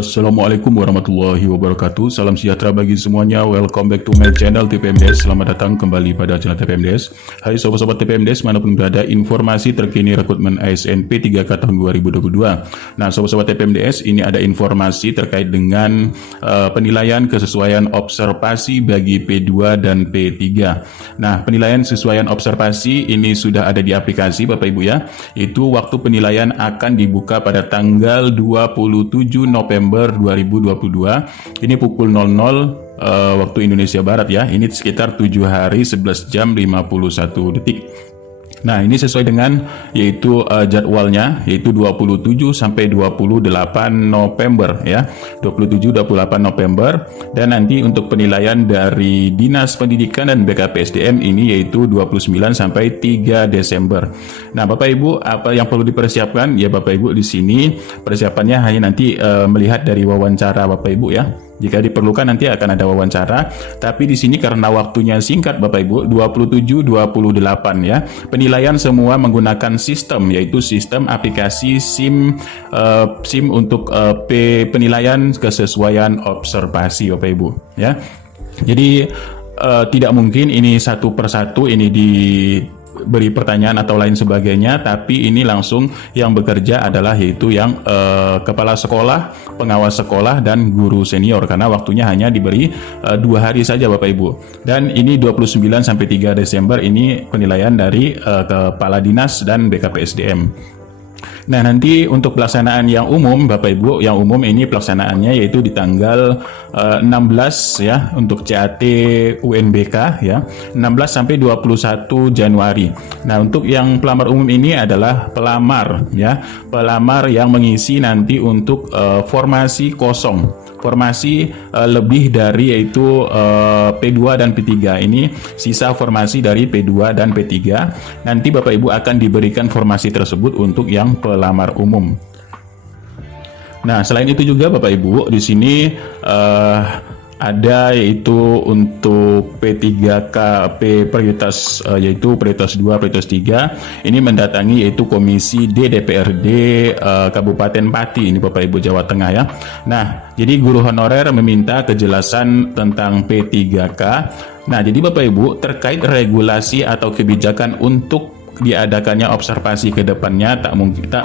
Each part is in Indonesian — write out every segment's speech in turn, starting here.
Assalamualaikum warahmatullahi wabarakatuh. Salam sejahtera bagi semuanya. Welcome back to my channel TPMDS. Selamat datang kembali pada channel TPMDS. Hai sobat-sobat TPMDS, manapun berada, informasi terkini rekrutmen ASN P3K tahun 2022. Nah, sobat-sobat TPMDS, ini ada informasi terkait dengan penilaian kesesuaian observasi bagi P2 dan P3. Nah, penilaian kesesuaian observasi ini sudah ada di aplikasi Bapak Ibu ya. Itu waktu penilaian akan dibuka pada tanggal 27 November 2022. Ini pukul 00 waktu Indonesia Barat ya. Ini sekitar 7 hari 11 jam 51 detik. Nah, ini sesuai dengan yaitu jadwalnya, yaitu 27 sampai 28 November ya. 27 28 November, dan nanti untuk penilaian dari Dinas Pendidikan dan BKPSDM ini yaitu 29 sampai 3 Desember. Nah, Bapak Ibu, apa yang perlu dipersiapkan? Ya Bapak Ibu, di sini persiapannya hanya nanti melihat dari wawancara Bapak Ibu ya. Jika diperlukan nanti akan ada wawancara, tapi di sini karena waktunya singkat Bapak Ibu, 27 28 ya. Penilaian semua menggunakan sistem, yaitu sistem aplikasi SIM untuk penilaian kesesuaian observasi Bapak Ibu ya. Jadi tidak mungkin ini satu persatu ini beri pertanyaan atau lain sebagainya, tapi ini langsung yang bekerja adalah yaitu yang kepala sekolah, pengawas sekolah, dan guru senior, karena waktunya hanya diberi 2 hari saja Bapak Ibu. Dan ini 29 sampai 3 Desember ini penilaian dari kepala dinas dan BKPSDM. Nah, nanti untuk pelaksanaan yang umum Bapak Ibu, yang umum ini pelaksanaannya yaitu di tanggal 16 ya untuk CAT UNBK ya, 16 sampai 21 Januari. Nah, untuk yang pelamar umum ini adalah pelamar ya, pelamar yang mengisi nanti untuk formasi kosong. Formasi lebih dari yaitu P2 dan P3. Ini sisa formasi dari P2 dan P3. Nanti Bapak Ibu akan diberikan formasi tersebut untuk yang pelamar umum. Nah, selain itu juga Bapak Ibu, di sini ada yaitu untuk P3K prioritas yaitu prioritas 2, prioritas 3 ini mendatangi yaitu Komisi D DPRD Kabupaten Pati ini Bapak Ibu, Jawa Tengah ya. Nah, jadi guru honorer meminta kejelasan tentang P3K. Nah, jadi Bapak Ibu, terkait regulasi atau kebijakan untuk diadakannya observasi ke depannya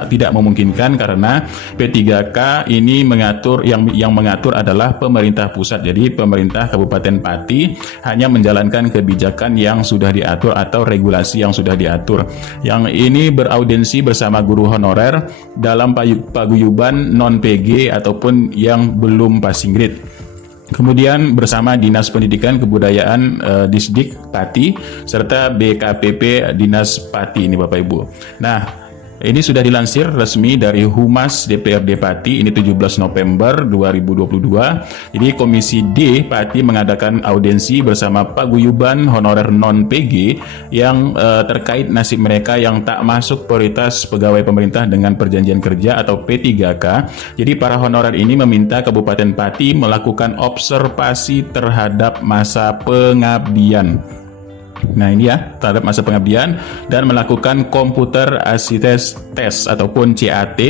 tidak memungkinkan karena P3K ini mengatur yang mengatur adalah pemerintah pusat. Jadi pemerintah Kabupaten Pati hanya menjalankan kebijakan yang sudah diatur atau regulasi yang sudah diatur. Yang ini beraudiensi bersama guru honorer dalam paguyuban non PG ataupun yang belum passing grade. Kemudian bersama Dinas Pendidikan Kebudayaan Disdik Pati serta BKPP Dinas Pati ini Bapak Ibu. Nah, ini sudah dilansir resmi dari Humas DPRD Pati ini 17 November 2022. Jadi Komisi D Pati mengadakan audiensi bersama paguyuban honorer non PG yang terkait nasib mereka yang tak masuk prioritas pegawai pemerintah dengan perjanjian kerja atau P3K. Jadi para honorer ini meminta Kabupaten Pati melakukan observasi terhadap masa pengabdian. Nah, ini ya, terhadap masa pengabdian dan melakukan komputer assisted test ataupun CAT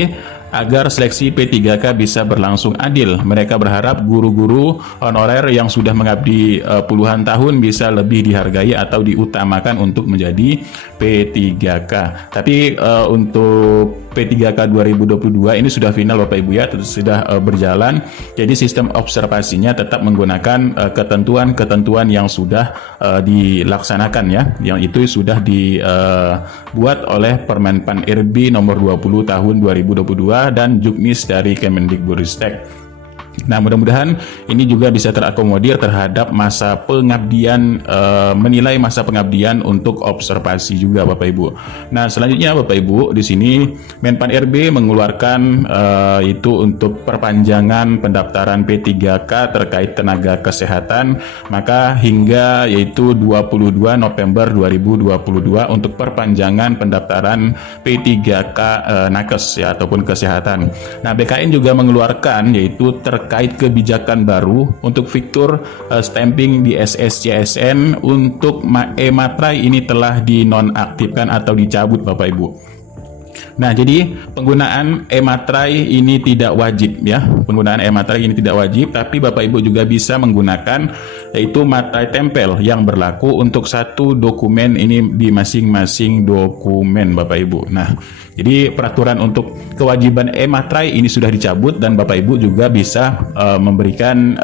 agar seleksi P3K bisa berlangsung adil. Mereka berharap guru-guru honorer yang sudah mengabdi puluhan tahun bisa lebih dihargai atau diutamakan untuk menjadi P3K. Tapi untuk P3K 2022 ini sudah final Bapak Ibu ya, sudah berjalan. Jadi sistem observasinya tetap menggunakan ketentuan-ketentuan yang sudah dilaksanakan ya, yang itu sudah dibuat oleh Permenpan RB nomor 20 tahun 2022 dan Juknis dari Kemendikbudristek. Nah, mudah-mudahan ini juga bisa terakomodir terhadap masa pengabdian, menilai masa pengabdian untuk observasi juga Bapak Ibu. Nah, selanjutnya Bapak Ibu, di sini Menpan RB mengeluarkan itu untuk perpanjangan pendaftaran P3K terkait tenaga kesehatan, maka hingga yaitu 22 November 2022 untuk perpanjangan pendaftaran P3K nakes ya ataupun kesehatan. Nah, BKN juga mengeluarkan yaitu terkait kebijakan baru untuk fitur stamping di SSCSN untuk e-materai ini telah dinonaktifkan atau dicabut Bapak Ibu. Nah, jadi penggunaan e-materai ini tidak wajib ya. Penggunaan e-materai ini tidak wajib, tapi Bapak Ibu juga bisa menggunakan yaitu materai tempel yang berlaku untuk satu dokumen ini di masing-masing dokumen Bapak Ibu. Nah, jadi peraturan untuk kewajiban e-materai ini sudah dicabut dan Bapak Ibu juga bisa memberikan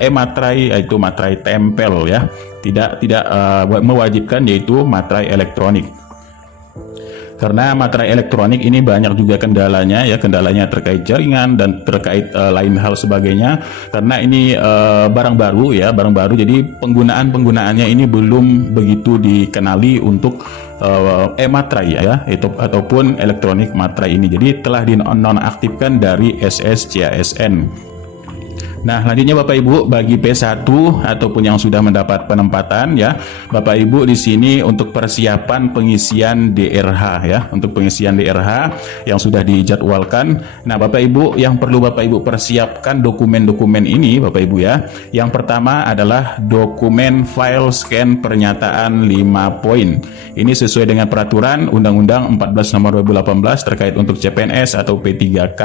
e-materai yaitu materai tempel ya. Tidak mewajibkan yaitu materai elektronik. Karena materai elektronik ini banyak juga kendalanya ya, kendalanya terkait jaringan dan terkait lain hal sebagainya. Karena ini barang baru ya, barang baru, jadi penggunaannya ini belum begitu dikenali untuk e-materai ya, itu ataupun elektronik materai ini. Jadi telah dinonaktifkan dari SSCASN. Nah, selanjutnya Bapak Ibu bagi P1 ataupun yang sudah mendapat penempatan ya, Bapak Ibu di sini untuk persiapan pengisian DRH ya, untuk pengisian DRH yang sudah dijadwalkan. Nah, Bapak Ibu yang perlu Bapak Ibu persiapkan dokumen-dokumen ini Bapak Ibu ya. Yang pertama adalah dokumen file scan pernyataan 5 poin. Ini sesuai dengan peraturan Undang-Undang 14 Nomor 2018 terkait untuk CPNS atau P3K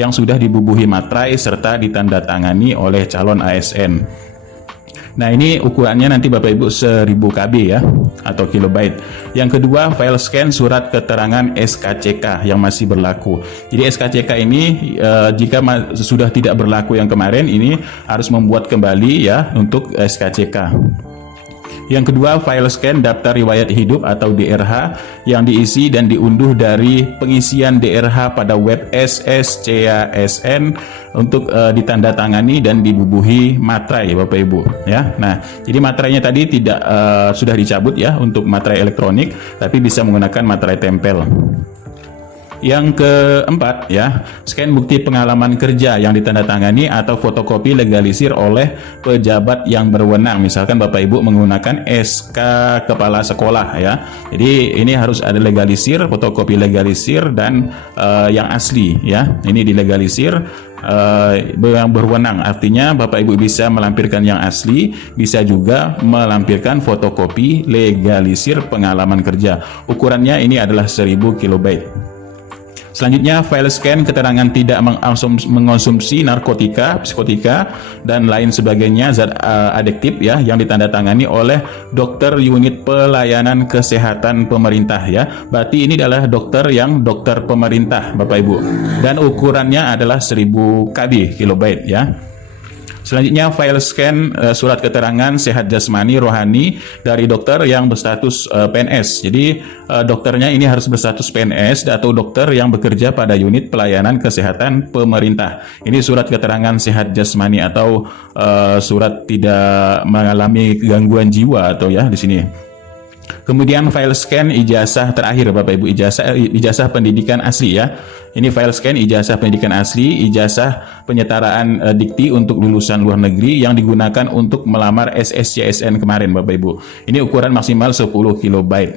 yang sudah dibubuhi materai serta ditandatangani oleh calon ASN. Nah, ini ukurannya nanti Bapak Ibu 1000 KB ya atau kilobyte. Yang kedua, file scan surat keterangan SKCK yang masih berlaku. Jadi SKCK ini jika sudah tidak berlaku yang kemarin, ini harus membuat kembali ya untuk SKCK. Yang kedua, file scan daftar riwayat hidup atau DRH yang diisi dan diunduh dari pengisian DRH pada web SSCASN untuk ditandatangani dan dibubuhi materai Bapak Ibu ya. Nah, jadi materainya tadi tidak sudah dicabut ya untuk materai elektronik, tapi bisa menggunakan materai tempel. Yang keempat ya, scan bukti pengalaman kerja yang ditandatangani atau fotokopi legalisir oleh pejabat yang berwenang. Misalkan Bapak Ibu menggunakan SK kepala sekolah ya. Jadi ini harus ada legalisir, fotokopi legalisir dan yang asli ya. Ini dilegalisir yang berwenang, artinya Bapak Ibu bisa melampirkan yang asli, bisa juga melampirkan fotokopi legalisir pengalaman kerja. Ukurannya ini adalah 1000 kilobyte. Selanjutnya, file scan keterangan tidak mengonsumsi narkotika, psikotika, dan lain sebagainya zat adiktif ya yang ditandatangani oleh dokter unit pelayanan kesehatan pemerintah ya. Berarti ini adalah dokter pemerintah Bapak Ibu. Dan ukurannya adalah 1000 KB kilobyte ya. Selanjutnya, file scan surat keterangan sehat jasmani rohani dari dokter yang berstatus PNS. Jadi dokternya ini harus berstatus PNS atau dokter yang bekerja pada unit pelayanan kesehatan pemerintah. Ini surat keterangan sehat jasmani atau surat tidak mengalami gangguan jiwa atau ya di sini. Kemudian file scan ijazah terakhir Bapak Ibu, ijazah pendidikan asli ya. Ini file scan ijazah pendidikan asli, ijazah penyetaraan dikti untuk lulusan luar negeri yang digunakan untuk melamar SSCASN kemarin Bapak Ibu. Ini ukuran maksimal 10 kilobyte.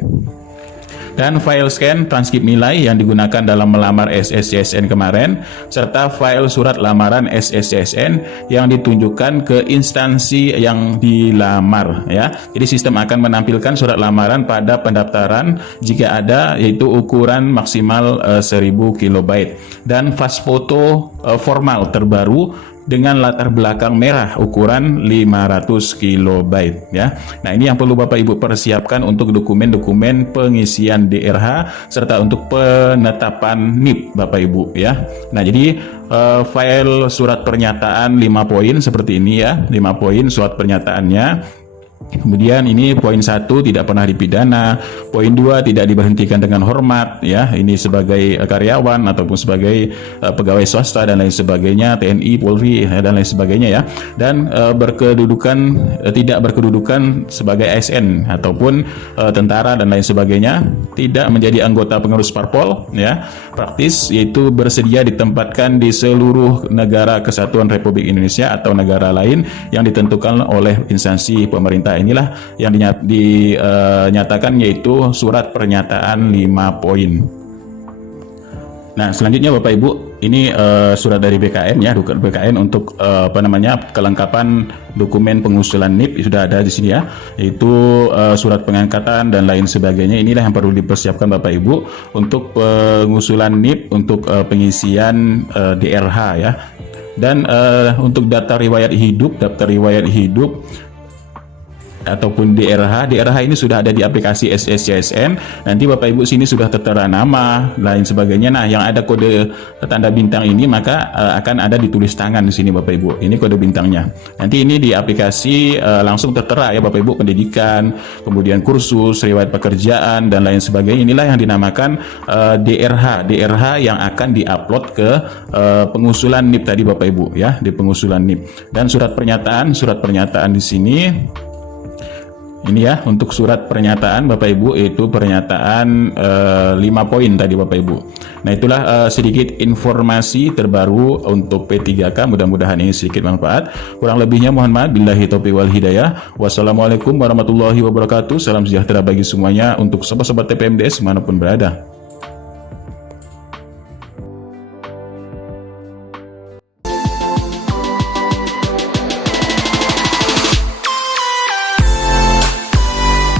Dan file scan transkrip nilai yang digunakan dalam melamar SSCASN kemarin, serta file surat lamaran SSCASN yang ditunjukkan ke instansi yang dilamar ya. Jadi sistem akan menampilkan surat lamaran pada pendaftaran jika ada, yaitu ukuran maksimal 1000 kilobyte, dan fast foto formal terbaru dengan latar belakang merah ukuran 500 kilobyte ya. Nah, ini yang perlu Bapak Ibu persiapkan untuk dokumen-dokumen pengisian DRH serta untuk penetapan NIP Bapak Ibu ya. Nah, jadi file surat pernyataan 5 poin seperti ini ya, 5 poin surat pernyataannya. Kemudian ini poin 1 tidak pernah dipidana, poin 2 tidak diberhentikan dengan hormat ya, ini sebagai karyawan ataupun sebagai pegawai swasta dan lain sebagainya, TNI, Polri dan lain sebagainya ya, dan tidak berkedudukan sebagai ASN ataupun tentara dan lain sebagainya, tidak menjadi anggota pengurus parpol ya, praktis yaitu bersedia ditempatkan di seluruh negara kesatuan Republik Indonesia atau negara lain yang ditentukan oleh instansi pemerintah. Inilah yang dinyatakan yaitu surat pernyataan 5 poin. Nah, selanjutnya Bapak Ibu, Ini surat dari BKN ya, BKN untuk kelengkapan dokumen pengusulan NIP sudah ada di sini ya, yaitu surat pengangkatan dan lain sebagainya. Inilah yang perlu dipersiapkan Bapak Ibu untuk pengusulan NIP untuk pengisian DRH ya. Dan untuk daftar riwayat hidup ataupun DRH ini sudah ada di aplikasi SSCSN. Nanti Bapak Ibu sini sudah tertera nama, lain sebagainya. Nah, yang ada kode tanda bintang ini maka akan ada ditulis tangan di sini Bapak Ibu. Ini kode bintangnya. Nanti ini di aplikasi langsung tertera ya Bapak Ibu, pendidikan, kemudian kursus, riwayat pekerjaan dan lain sebagainya. Inilah yang dinamakan DRH yang akan diupload ke pengusulan NIP tadi Bapak Ibu ya, di pengusulan NIP. Dan surat pernyataan di sini. Ini ya, untuk surat pernyataan Bapak Ibu, itu pernyataan 5 poin tadi Bapak Ibu. Nah, itulah sedikit informasi terbaru untuk P3K. Mudah-mudahan ini sedikit manfaat. Kurang lebihnya mohon maaf. Billahi taufiq wal hidayah. Wassalamualaikum warahmatullahi wabarakatuh. Salam sejahtera bagi semuanya untuk sobat-sobat TPMDS dimanapun berada.